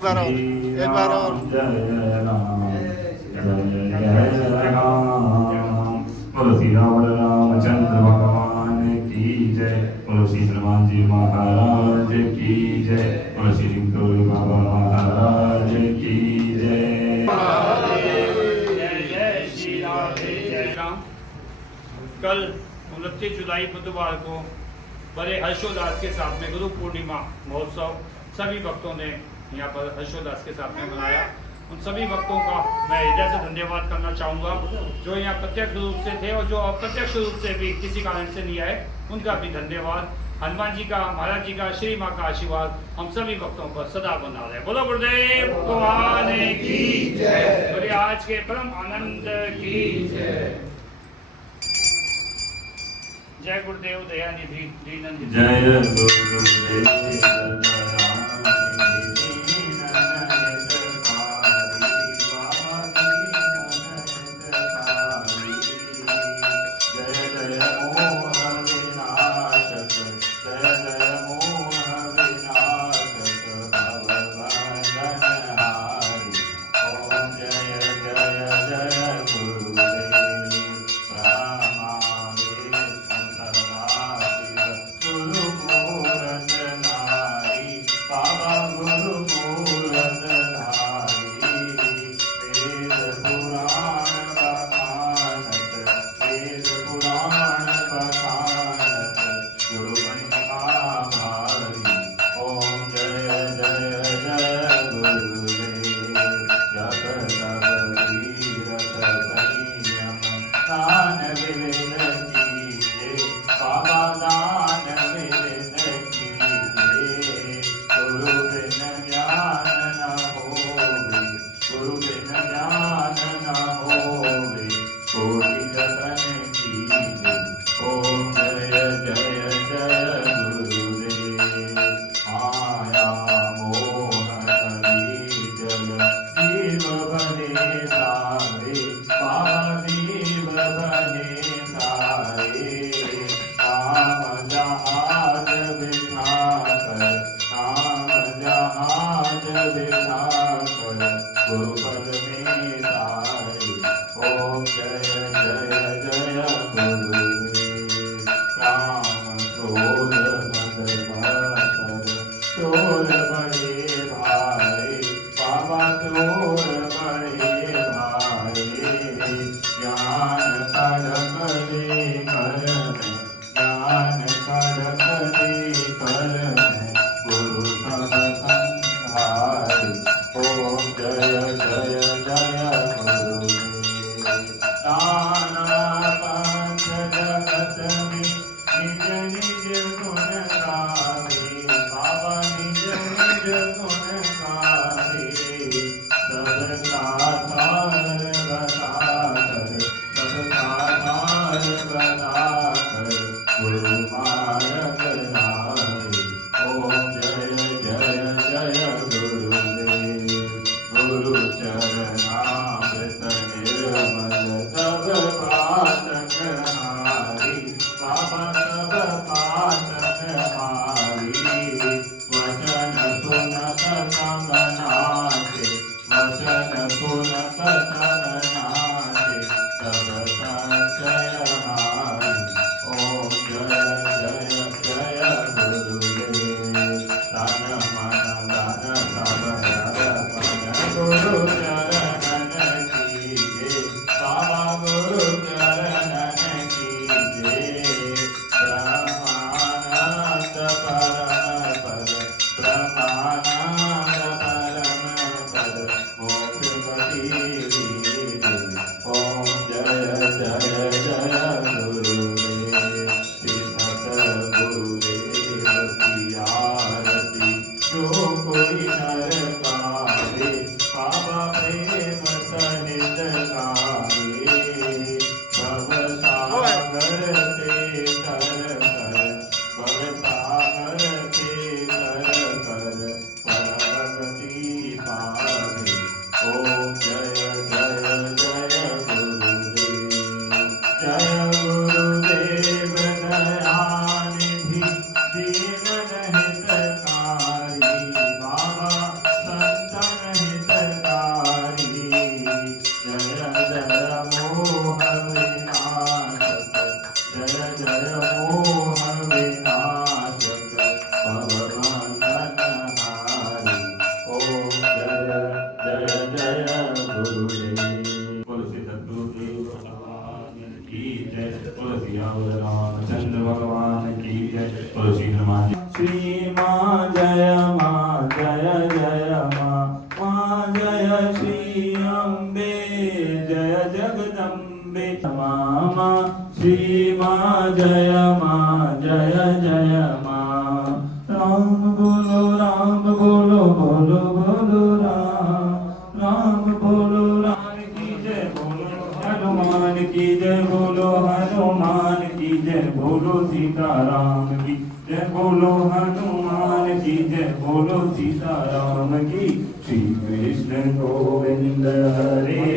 एक बार और, एक बार और। जय राम जय राम। बोलो श्री रामचंद्र भगवान की जय। बोलो श्री हनुमान जी महाराज की जय। बोलो श्री गौरी बाबा महाराज की जय। जय जय श्री राम जय राम। कल 29 जुलाई बुधवार को बड़े हर्षोल्लास के साथ में गुरु पूर्णिमा महोत्सव सभी भक्तों ने यहाँ पर हर्षोल्लास के साथ में मनाया। उन सभी भक्तों का मैं हृदय से धन्यवाद करना चाहूँगा जो यहाँ प्रत्यक्ष रूप से थे और जो अप्रत्यक्ष रूप से भी किसी कारण से नहीं आए, उनका भी धन्यवाद। हनुमान जी का, महाराज जी का, श्री माँ का आशीर्वाद हम सभी भक्तों पर सदा बना रहे। बोलो गुरुदेव भगवान की जय। बोले आज के परम आनंद की जय। जय गुरुदेव दयानिधि दीनंद। जय गुरुदेव श्री माँ जय माँ जय जय माँ। राम बोलो बोलो बोलो राम बोलो राम की जय बोलो हनुमान की जय बोलो हनुमान की जय बोलो सीताराम की जय बोलो हनुमान की जय बोलो सीताराम की। श्री कृष्ण गोविंद हरे